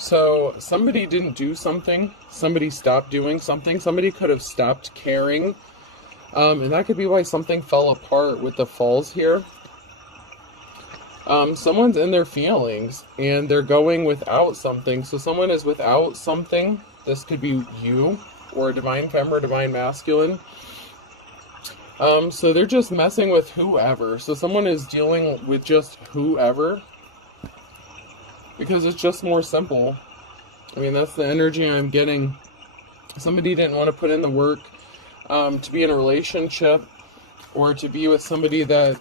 So somebody didn't do something, somebody stopped doing something, somebody could have stopped caring, and that could be why something fell apart with the falls here. Someone's in their feelings and they're going without something. So someone is without something. This could be you or a divine femme or divine masculine. So they're just messing with whoever. So someone is dealing with just whoever because it's just more simple. I mean, that's the energy I'm getting. Somebody didn't want to put in the work to be in a relationship or to be with somebody that,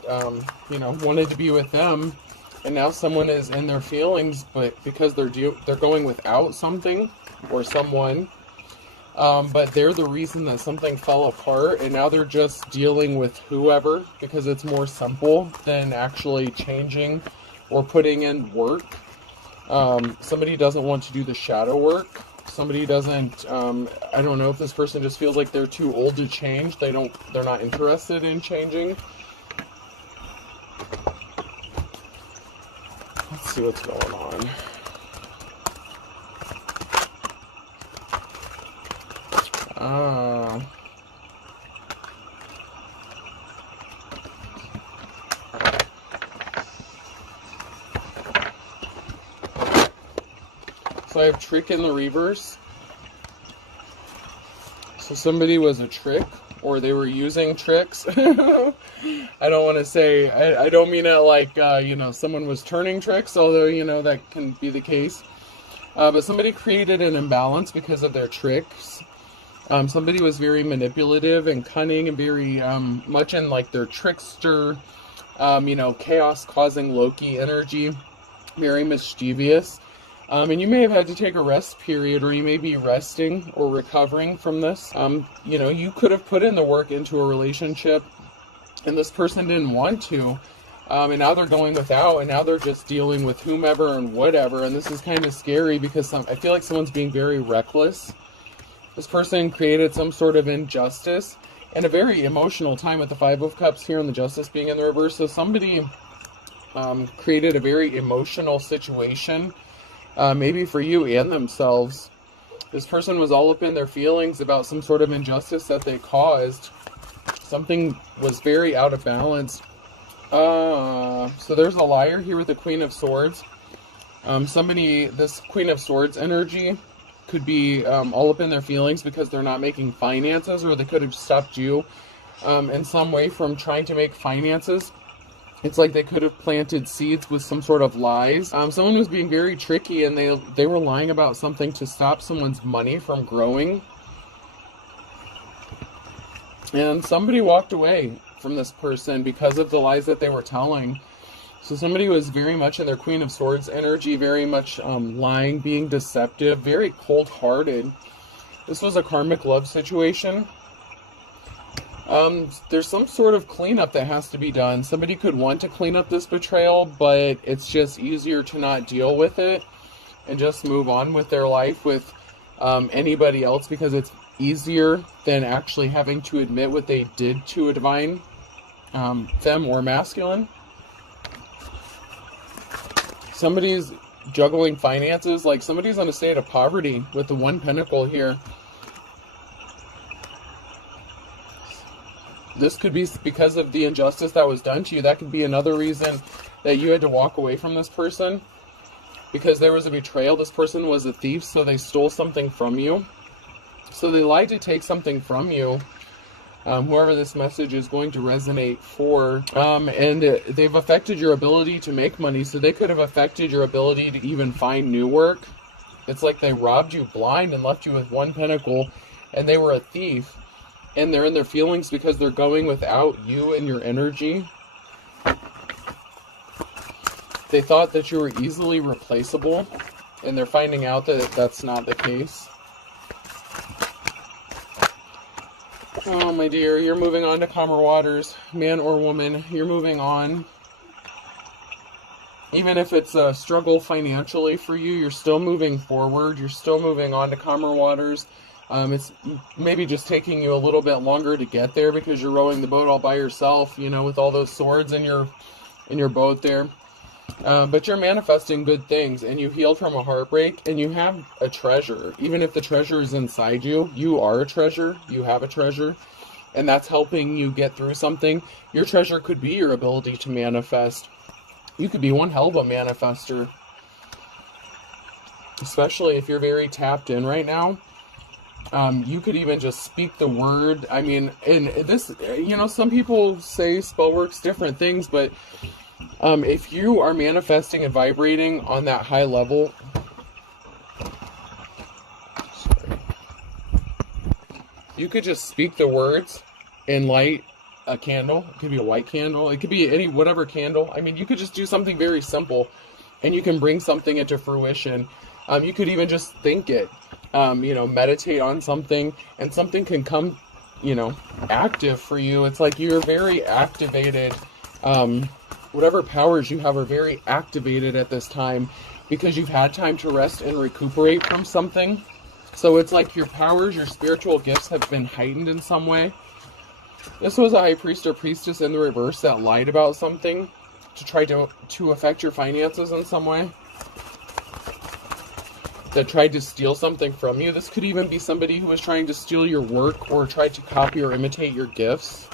wanted to be with them. And now someone is in their feelings, but because they're going without something or someone, but they're the reason that something fell apart, and now they're just dealing with whoever because it's more simple than actually changing or putting in work. Somebody doesn't want to do the shadow work. Somebody doesn't, I don't know if this person just feels like they're too old to change. They're not interested in changing. Let's see what's going on. So I have trick in the reverse. So somebody was a trick, or they were using tricks. I don't want to say, I don't mean it like, someone was turning tricks, although, that can be the case. But somebody created an imbalance because of their tricks. Somebody was very manipulative and cunning and very much in like their trickster, chaos causing Loki energy, very mischievous. And you may have had to take a rest period, or you may be resting or recovering from this. You could have put in the work into a relationship and this person didn't want to. And now they're going without, and now they're just dealing with whomever and whatever. And this is kind of scary because I feel like someone's being very reckless. This person created some sort of injustice and a very emotional time with the Five of Cups here and the Justice being in the reverse. So somebody created a very emotional situation. Maybe for you and themselves. This person was all up in their feelings about some sort of injustice that they caused. Something was very out of balance. So there's a liar here with the Queen of Swords. This Queen of Swords energy could be all up in their feelings because they're not making finances, or they could have stopped you in some way from trying to make finances. It's like they could have planted seeds with some sort of lies. Someone was being very tricky, and they were lying about something to stop someone's money from growing. And somebody walked away from this person because of the lies that they were telling. So somebody was very much in their Queen of Swords energy, very much lying, being deceptive, very cold-hearted. This was a karmic love situation. There's some sort of cleanup that has to be done. Somebody could want to clean up this betrayal, but it's just easier to not deal with it and just move on with their life with anybody else, because it's easier than actually having to admit what they did to a divine femme or masculine. Somebody's juggling finances, like somebody's in a state of poverty with the One Pentacle here. This could be because of the injustice that was done to you. That could be another reason that you had to walk away from this person, because there was a betrayal. This person was a thief, so they stole something from you. So they lied to take something from you. Whoever this message is going to resonate for. And they've affected your ability to make money, so they could have affected your ability to even find new work. It's like they robbed you blind and left you with One Pentacle, and they were a thief. And they're in their feelings because they're going without you and your energy. They thought that you were easily replaceable, and they're finding out that that's not the case. Oh, my dear, you're moving on to calmer waters. Man or woman, you're moving on. Even if it's a struggle financially for you, you're still moving forward. You're still moving on to calmer waters. It's maybe just taking you a little bit longer to get there because you're rowing the boat all by yourself, with all those swords in your boat there. But you're manifesting good things, and you healed from a heartbreak, and you have a treasure. Even if the treasure is inside you, you are a treasure. You have a treasure, and that's helping you get through something. Your treasure could be your ability to manifest. You could be one hell of a manifester, especially if you're very tapped in right now. You could even just speak the word. I mean, and this, some people say spell works, different things, but if you are manifesting and vibrating on that high level, you could just speak the words and light a candle. It could be a white candle. It could be whatever candle. I mean, you could just do something very simple, and you can bring something into fruition. You could even just think it, meditate on something, and something can come, active for you. It's like you're very activated. Whatever powers you have are very activated at this time because you've had time to rest and recuperate from something. So it's like your powers, your spiritual gifts have been heightened in some way. This was a high priest or priestess in the reverse that lied about something to try to affect your finances in some way, that tried to steal something from you. This could even be somebody who was trying to steal your work or tried to copy or imitate your gifts.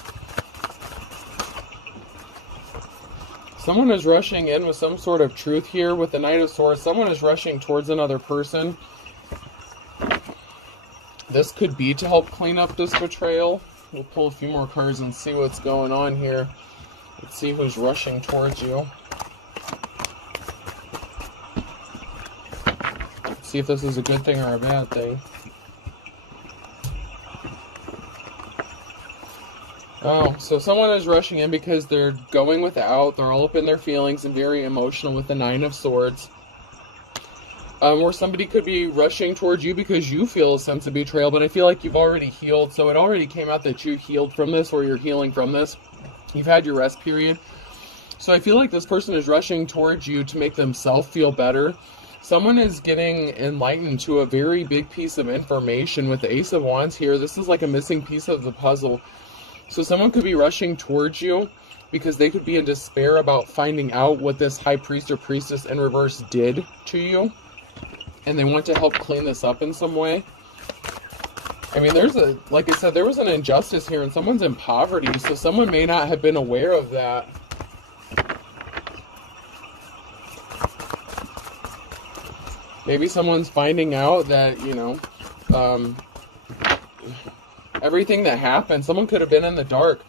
Someone is rushing in with some sort of truth here with the Knight of Swords. Someone is rushing towards another person. This could be to help clean up this betrayal. We'll pull a few more cards and see what's going on here. Let's see who's rushing towards you. Let's see if this is a good thing or a bad thing. Oh, so someone is rushing in because they're going without. They're all up in their feelings and very emotional with the Nine of Swords. Or somebody could be rushing towards you because you feel a sense of betrayal, but I feel like you've already healed. So it already came out that you healed from this, or you're healing from this. You've had your rest period. So I feel like this person is rushing towards you to make themselves feel better. Someone is getting enlightened to a very big piece of information with the Ace of Wands here. This is like a missing piece of the puzzle. So someone could be rushing towards you because they could be in despair about finding out what this high priest or priestess in reverse did to you. And they want to help clean this up in some way. I mean, like I said, there was an injustice here and someone's in poverty. So someone may not have been aware of that. Maybe someone's finding out that, everything that happened, someone could have been in the dark.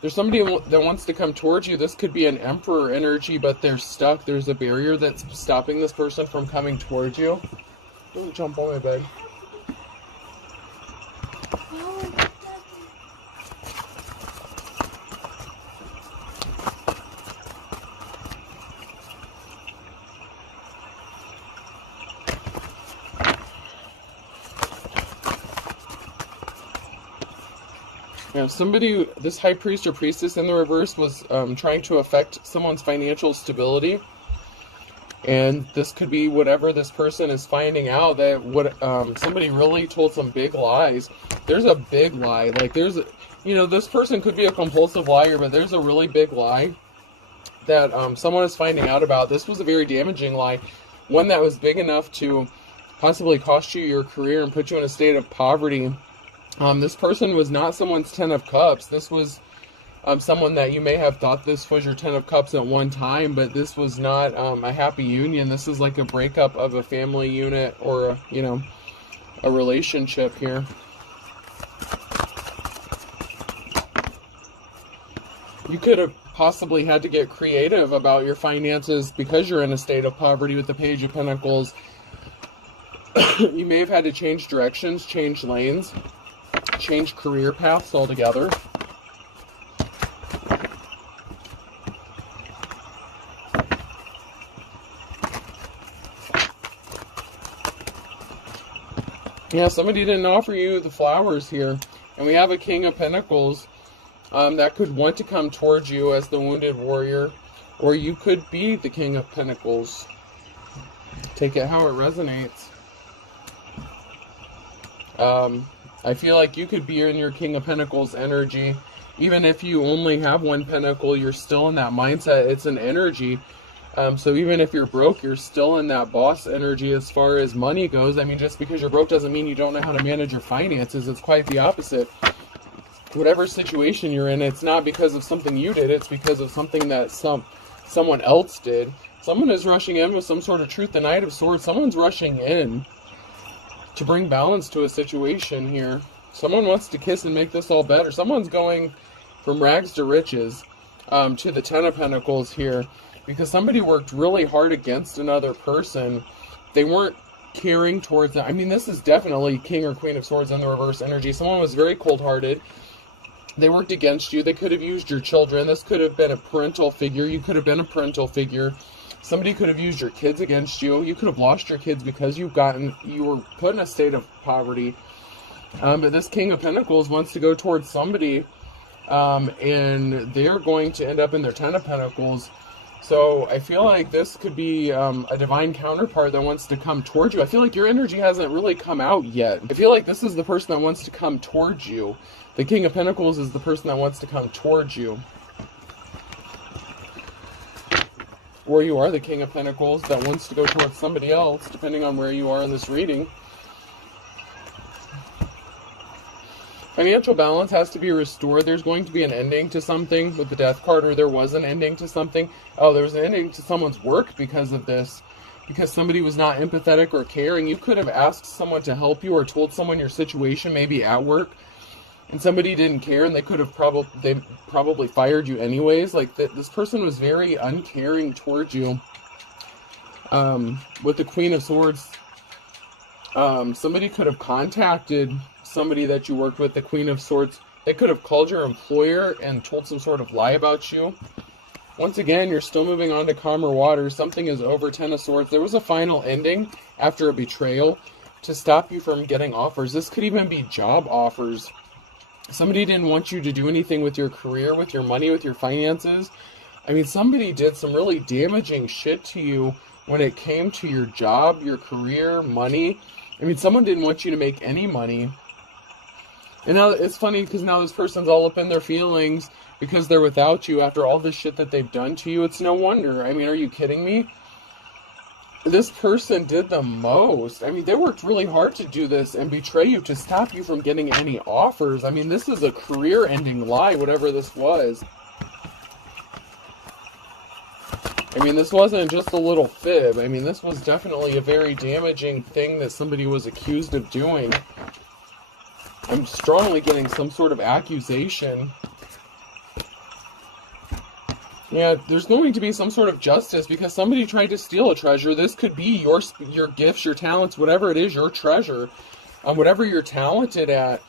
There's somebody that wants to come towards you. This could be an emperor energy, but they're stuck. There's a barrier that's stopping this person from coming towards you. Don't jump on my bed. Yeah, this high priest or priestess in the reverse was trying to affect someone's financial stability. And this could be whatever this person is finding out, that somebody really told some big lies. There's a big lie. Like this person could be a compulsive liar, but there's a really big lie that someone is finding out about. This was a very damaging lie. One that was big enough to possibly cost you your career and put you in a state of poverty. This person was not someone's Ten of Cups. This was someone that you may have thought this was your Ten of Cups at one time, but this was not a happy union. This is like a breakup of a family unit or, a relationship here. You could have possibly had to get creative about your finances because you're in a state of poverty with the Page of Pentacles. You may have had to change directions, change lanes, change career paths altogether. Yeah, somebody didn't offer you the flowers here. And we have a King of Pentacles that could want to come towards you as the wounded warrior. Or you could be the King of Pentacles. Take it how it resonates. I feel like you could be in your King of Pentacles energy. Even if you only have one pentacle, you're still in that mindset. It's an energy. So even if you're broke, you're still in that boss energy as far as money goes. I mean, just because you're broke doesn't mean you don't know how to manage your finances. It's quite the opposite. Whatever situation you're in, it's not because of something you did, it's because of something that someone else did. Someone is rushing in with some sort of truth. The Knight of Swords, someone's rushing in to bring balance to a situation here. Someone wants to kiss and make this all better. Someone's going from rags to riches, to the Ten of Pentacles here, because somebody worked really hard against another person. They weren't caring towards them. I mean, this is definitely King or Queen of Swords in the reverse energy. Someone was very cold-hearted. They worked against you. They could have used your children. This could have been a parental figure. You could have been a parental figure. Somebody could have used your kids against you. You could have lost your kids because you were put in a state of poverty. But this King of Pentacles wants to go towards somebody, and they're going to end up in their Ten of Pentacles. So I feel like this could be a divine counterpart that wants to come towards you. I feel like your energy hasn't really come out yet. I feel like this is the person that wants to come towards you. The King of Pentacles is the person that wants to come towards you. Or you are the King of Pentacles that wants to go towards somebody else, depending on where you are in this reading. Financial balance has to be restored. There's going to be an ending to something with the Death card, or there was an ending to something. Oh, there was an ending to someone's work because of this. Because somebody was not empathetic or caring. You could have asked someone to help you or told someone your situation, maybe at work, and somebody didn't care, and they could have probably fired you anyways. Like, this person was very uncaring towards you. With the Queen of Swords, somebody could have contacted somebody that you worked with, the Queen of Swords. They could have called your employer and told some sort of lie about you. Once again, you're still moving on to calmer waters. Something is over. Ten of Swords. There was a final ending after a betrayal to stop you from getting offers. This could even be job offers. Somebody didn't want you to do anything with your career, with your money, with your finances. I mean, somebody did some really damaging shit to you when it came to your job, your career, money. I mean, someone didn't want you to make any money. And now it's funny because now this person's all up in their feelings because they're without you after all this shit that they've done to you. It's no wonder. I mean, are you kidding me? This person did the most. I mean, they worked really hard to do this and betray you to stop you from getting any offers. I mean, this is a career-ending lie, whatever this was. I mean, this wasn't just a little fib. I mean, this was definitely a very damaging thing that somebody was accused of doing. I'm strongly getting some sort of accusation. Yeah, there's going to be some sort of justice because somebody tried to steal a treasure. This could be your gifts, your talents, whatever it is, your treasure. Whatever you're talented at,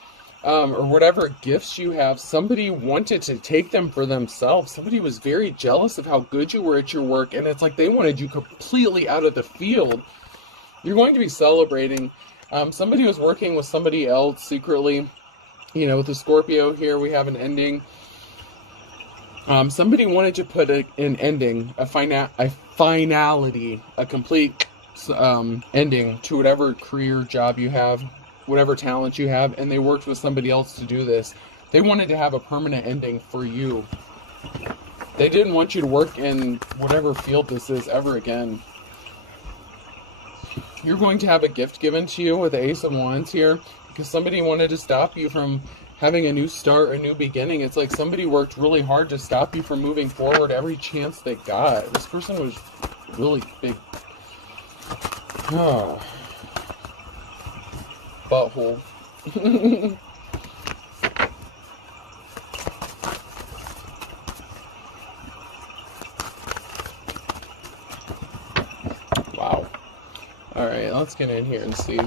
or whatever gifts you have, somebody wanted to take them for themselves. Somebody was very jealous of how good you were at your work, and it's like they wanted you completely out of the field. You're going to be celebrating. Somebody was working with somebody else secretly. You know, with the Scorpio here, we have an ending. Somebody wanted to put an ending, a finality, a complete ending to whatever career, job you have, whatever talent you have, and they worked with somebody else to do this. They wanted to have a permanent ending for you. They didn't want you to work in whatever field this is ever again. You're going to have a gift given to you with the Ace of Wands here because somebody wanted to stop you from having a new start, a new beginning. It's like somebody worked really hard to stop you from moving forward every chance they got. This person was really big. Oh. Butthole. Wow. Alright, let's get in here and see.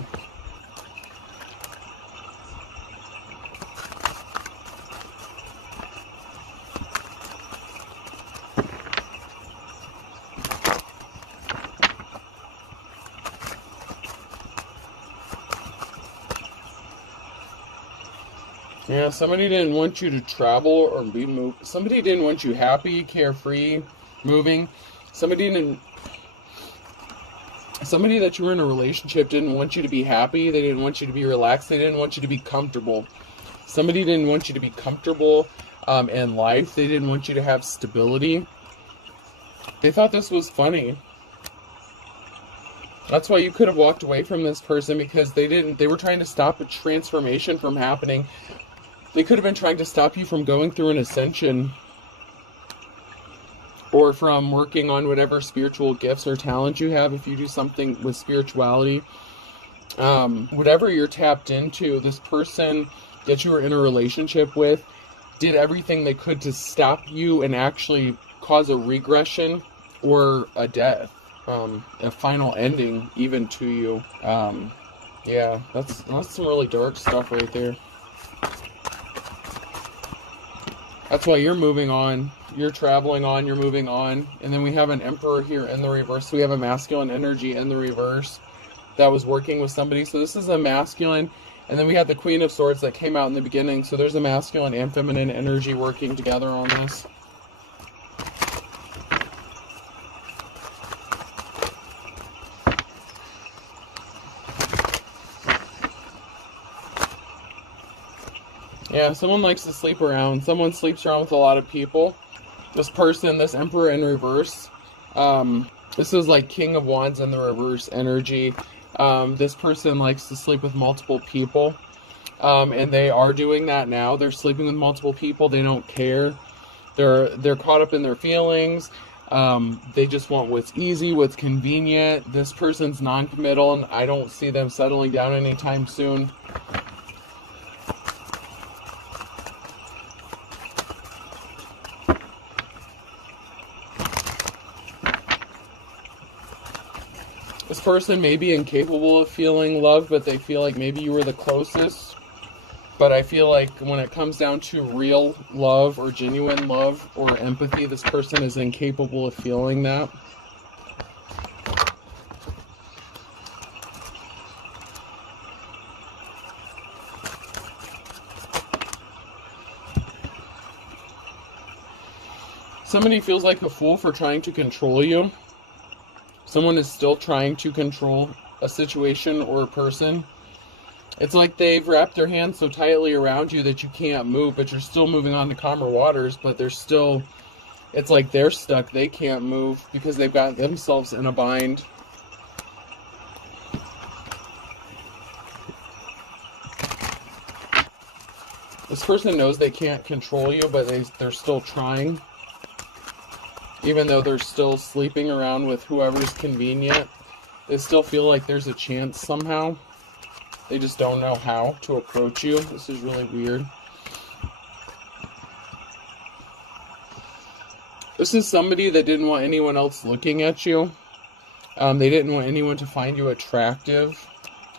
Yeah, somebody didn't want you to travel or be moved. Somebody didn't want you happy, carefree, moving. Somebody that you were in a relationship didn't want you to be happy. They didn't want you to be relaxed. They didn't want you to be comfortable. Somebody didn't want you to be comfortable in life. They didn't want you to have stability. They thought this was funny. That's why you could have walked away from this person, because they were trying to stop a transformation from happening. They could have been trying to stop you from going through an ascension, or from working on whatever spiritual gifts or talents you have. If you do something with spirituality, whatever you're tapped into, this person that you were in a relationship with did everything they could to stop you and actually cause a regression or a death, a final ending even to you. Yeah, that's some really dark stuff right there. That's why you're moving on. You're traveling on, you're moving on. And then we have an Emperor here in the reverse. So we have a masculine energy in the reverse that was working with somebody. So this is a masculine. And then we have the Queen of Swords that came out in the beginning. So there's a masculine and feminine energy working together on this. Yeah, someone likes to sleep around. Someone sleeps around with a lot of people. This person, this Emperor in reverse, this is like King of Wands in the reverse energy. This person likes to sleep with multiple people, and they are doing that now. They're sleeping with multiple people. They don't care. They're caught up in their feelings. They just want what's easy, what's convenient. This person's non-committal, and I don't see them settling down anytime soon. This person may be incapable of feeling love, but they feel like maybe you were the closest. But I feel like when it comes down to real love or genuine love or empathy, this person is incapable of feeling that. Somebody feels like a fool for trying to control you. Someone is still trying to control a situation or a person. It's like they've wrapped their hands so tightly around you that you can't move, but you're still moving on to calmer waters, but they're still, it's like they're stuck. They can't move because they've got themselves in a bind. This person knows they can't control you, but they're still trying. Even though they're still sleeping around with whoever's convenient, they still feel like there's a chance somehow. They just don't know how to approach you. This is really weird. This is somebody that didn't want anyone else looking at you. They didn't want anyone to find you attractive.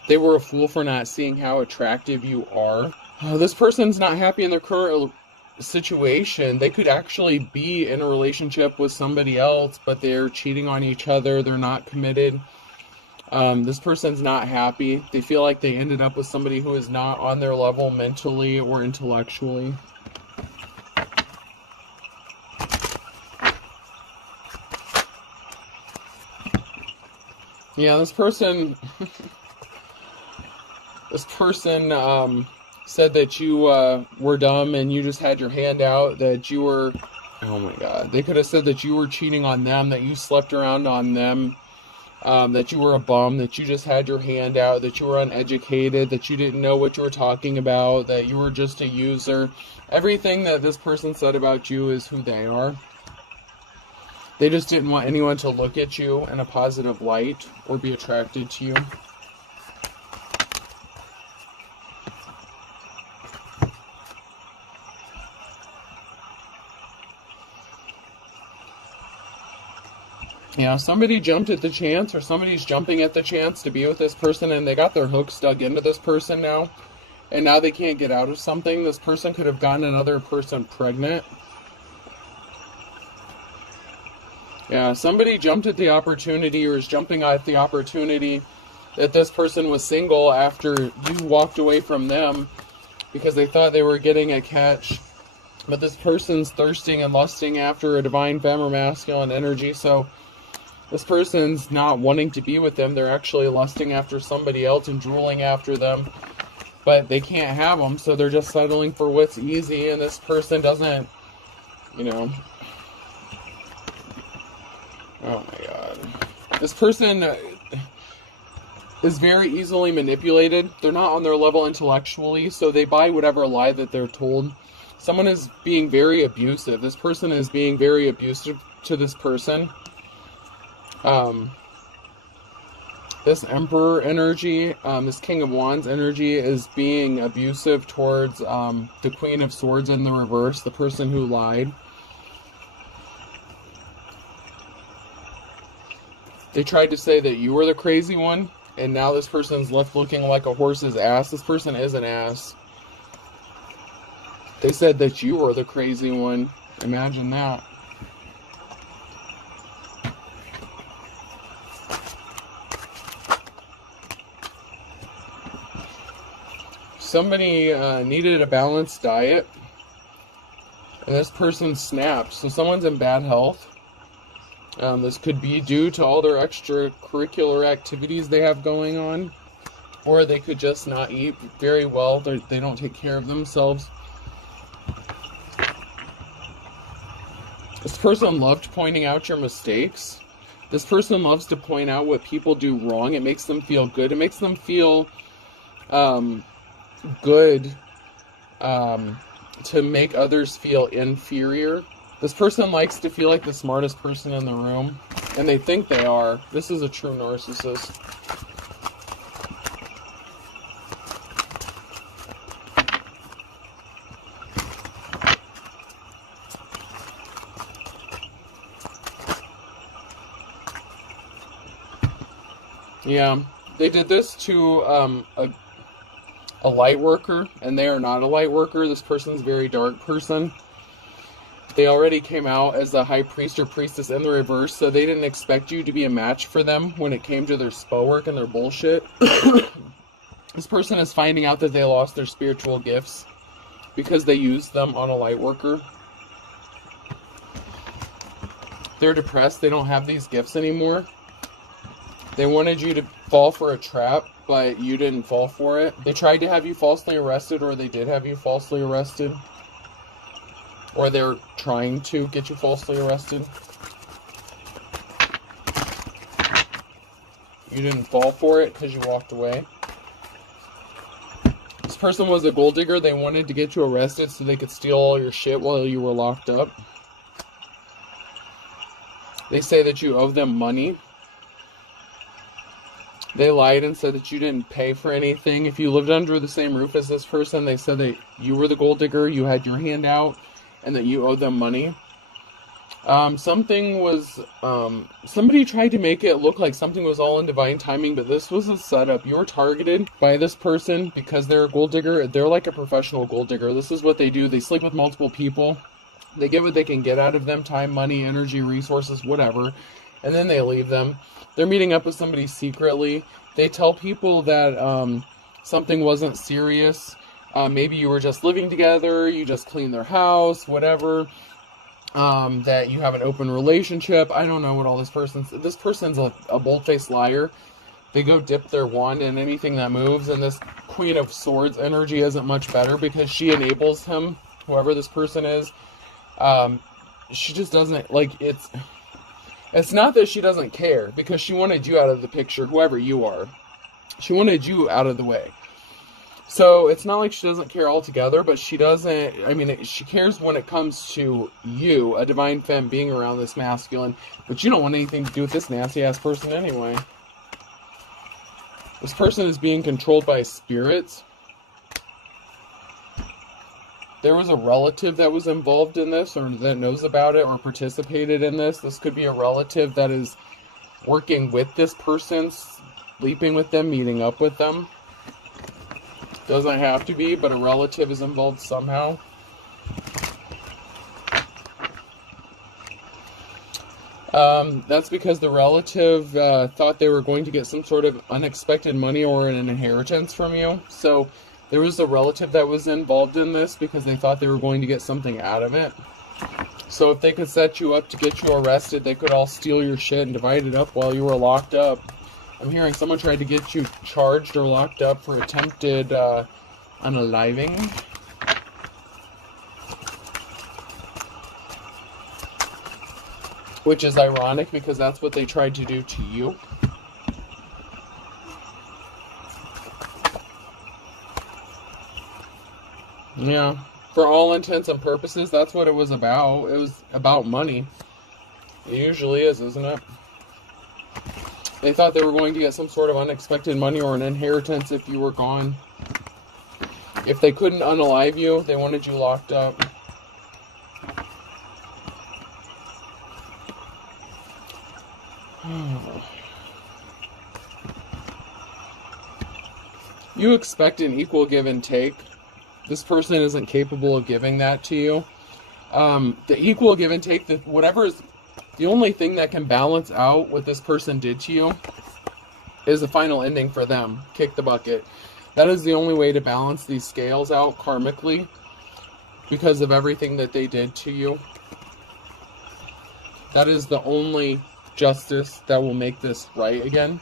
They were a fool for not seeing how attractive you are. This person's not happy in their current situation. They could actually be in a relationship with somebody else, but they're cheating on each other. They're not committed. This person's not happy. They feel like they ended up with somebody who is not on their level mentally or intellectually. Yeah, this person said that you were dumb and you just had your hand out, that you were, oh my god, they could have said that you were cheating on them, that you slept around on them, that you were a bum, that you just had your hand out, that you were uneducated, that you didn't know what you were talking about, that you were just a user. Everything that this person said about you is who they are. They just didn't want anyone to look at you in a positive light or be attracted to you. Yeah, somebody jumped at the chance, or somebody's jumping at the chance to be with this person, and they got their hooks dug into this person now, and now they can't get out of something. This person could have gotten another person pregnant. Yeah, somebody jumped at the opportunity, or is jumping at the opportunity that this person was single after you walked away from them because they thought they were getting a catch. But this person's thirsting and lusting after a divine femme or masculine energy, so this person's not wanting to be with them. They're actually lusting after somebody else and drooling after them. But they can't have them, so they're just settling for what's easy. And this person doesn't, Oh my god. This person is very easily manipulated. They're not on their level intellectually, so they buy whatever lie that they're told. Someone is being very abusive. This person is being very abusive to this person. This Emperor energy, this King of Wands energy is being abusive towards the Queen of Swords in the reverse, the person who lied. They tried to say that you were the crazy one, and now this person's left looking like a horse's ass. This person is an ass. They said that you were the crazy one. Imagine that. Somebody needed a balanced diet, and this person snapped. So someone's in bad health. This could be due to all their extracurricular activities they have going on, or they could just not eat very well. They don't take care of themselves. This person loved pointing out your mistakes. This person loves to point out what people do wrong. It makes them feel good. It makes them feel good to make others feel inferior. This person likes to feel like the smartest person in the room, and they think they are. This is a true narcissist. Yeah, they did this to a light worker, and they are not a light worker. This person's a very dark person. They already came out as a high priest or priestess in the reverse, so they didn't expect you to be a match for them when it came to their spell work and their bullshit. This person is finding out that they lost their spiritual gifts because they used them on a light worker. They're depressed. They don't have these gifts anymore. They wanted you to fall for a trap, but you didn't fall for it. They tried to have you falsely arrested, or they did have you falsely arrested. Or they're trying to get you falsely arrested. You didn't fall for it because you walked away. This person was a gold digger. They wanted to get you arrested so they could steal all your shit while you were locked up. They say that you owe them money. They lied and said that you didn't pay for anything. If you lived under the same roof as this person, they said that you were the gold digger, you had your hand out, and that you owed them money. Somebody tried to make it look like something was all in divine timing, but this was a setup. You were targeted by this person because they're a gold digger. They're like a professional gold digger. This is what they do. They sleep with multiple people. They get what they can get out of them: time, money, energy, resources, whatever. And then they leave them. They're meeting up with somebody secretly. They tell people that something wasn't serious. Maybe you were just living together, you just cleaned their house, whatever. That you have an open relationship. I don't know what all this person's a bold-faced liar. They go dip their wand in anything that moves, and this Queen of Swords energy isn't much better because she enables him, whoever this person is. She just doesn't, like, it's not that she doesn't care, because she wanted you out of the picture, whoever you are. She wanted you out of the way. So it's not like she doesn't care altogether, but she doesn't, she cares when it comes to you, a divine femme, being around this masculine, but you don't want anything to do with this nasty-ass person anyway. This person is being controlled by spirits. There was a relative that was involved in this, or that knows about it, or participated in this. This could be a relative that is working with this person, sleeping with them, meeting up with them. Doesn't have to be, but a relative is involved somehow. That's because the relative thought they were going to get some sort of unexpected money or an inheritance from you. So there was a relative that was involved in this because they thought they were going to get something out of it. So if they could set you up to get you arrested, they could all steal your shit and divide it up while you were locked up. I'm hearing someone tried to get you charged or locked up for attempted unaliving. which is ironic because that's what they tried to do to you. Yeah, for all intents and purposes, that's what it was about. It was about money. It usually is, isn't it? They thought they were going to get some sort of unexpected money or an inheritance if you were gone. If they couldn't unalive you, they wanted you locked up. You expect an equal give and take. This person isn't capable of giving that to you. The equal give and take, whatever is the only thing that can balance out what this person did to you is the final ending for them. Kick the bucket. That is the only way to balance these scales out karmically because of everything that they did to you. That is the only justice that will make this right again,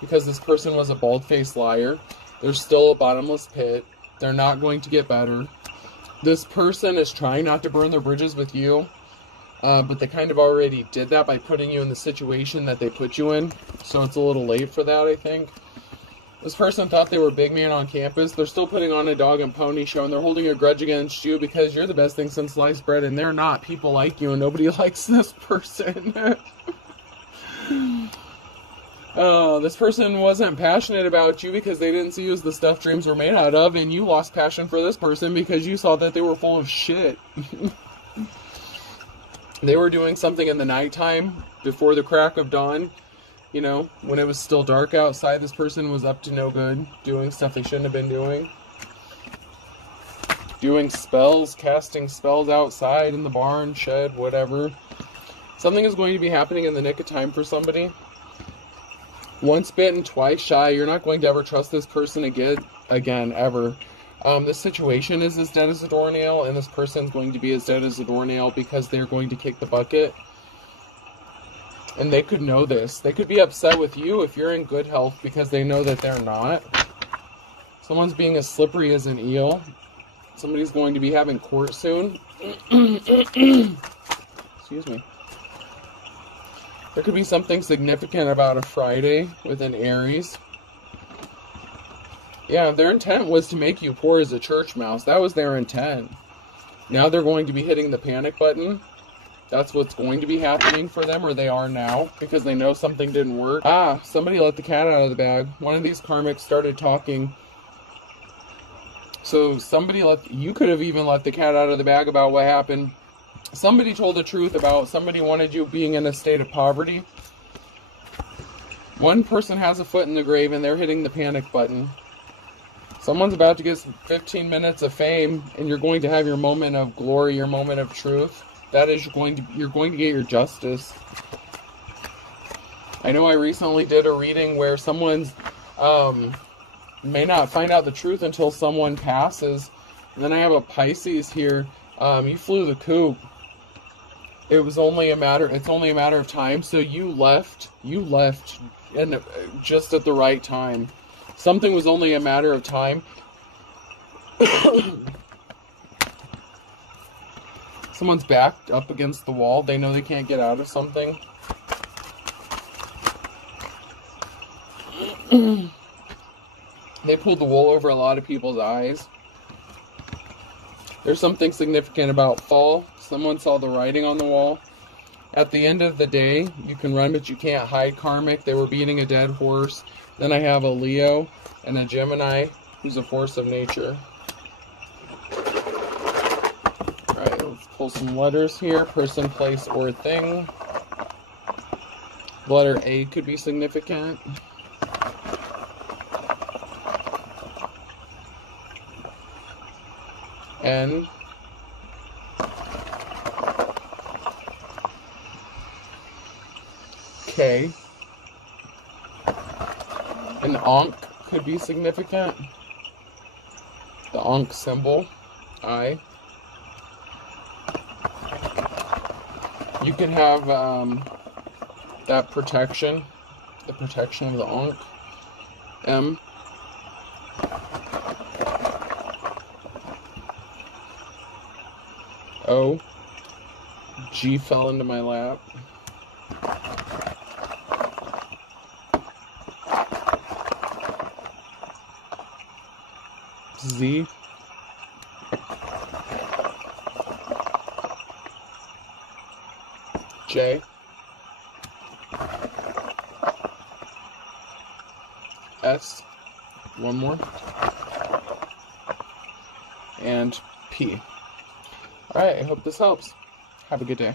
because this person was a bald-faced liar. There's still a bottomless pit. They're not going to get better. This person is trying not to burn their bridges with you, but they kind of already did that by putting you in the situation that they put you in, so it's a little late for that, I think. This person thought they were big man on campus. They're still putting on a dog and pony show, and they're holding a grudge against you because you're the best thing since sliced bread, and they're not. People like you, and nobody likes this person. Oh, this person wasn't passionate about you because they didn't see you as the stuff dreams were made out of, and you lost passion for this person because you saw that they were full of shit. They were doing something in the nighttime before the crack of dawn. You know, when it was still dark outside, this person was up to no good, doing stuff they shouldn't have been doing. Doing spells, casting spells outside in the barn, shed, whatever. Something is going to be happening in the nick of time for somebody. Once bitten, twice shy. You're not going to ever trust this person again, ever. This situation is as dead as a doornail, and this person's going to be as dead as a doornail because they're going to kick the bucket. And they could know this. They could be upset with you if you're in good health because they know that they're not. Someone's being as slippery as an eel. Somebody's going to be having court soon. Excuse me. There could be something significant about a Friday with an Aries. Yeah, their intent was to make you poor as a church mouse. That was their intent. Now they're going to be hitting the panic button. That's what's going to be happening for them, or they are now, because they know something didn't work. Ah, somebody let the cat out of the bag. One of these karmics started talking. So you could have even let the cat out of the bag about what happened. Somebody told the truth about somebody wanted you being in a state of poverty. One person has a foot in the grave and they're hitting the panic button. Someone's about to get 15 minutes of fame, and you're going to have your moment of glory, your moment of truth. That is, you're going to get your justice. I know I recently did a reading where someone's may not find out the truth until someone passes. And then I have a Pisces here. You flew the coop. It's only a matter of time. So you left and just at the right time. Something was only a matter of time. Someone's backed up against the wall. They know they can't get out of something. They pulled the wool over a lot of people's eyes. There's something significant about fall. Someone saw the writing on the wall. At the end of the day, you can run, but you can't hide, karmic. They were beating a dead horse. Then I have a Leo and a Gemini, who's a force of nature. Alright, let's pull some letters here. Person, place, or thing. The letter A could be significant. N. K. An Ankh could be significant. The Ankh symbol. I. You can have that protection. The protection of the Ankh. M. O. G fell into my lap. Z, J, S, one more, and P. Alright, I hope this helps. Have a good day.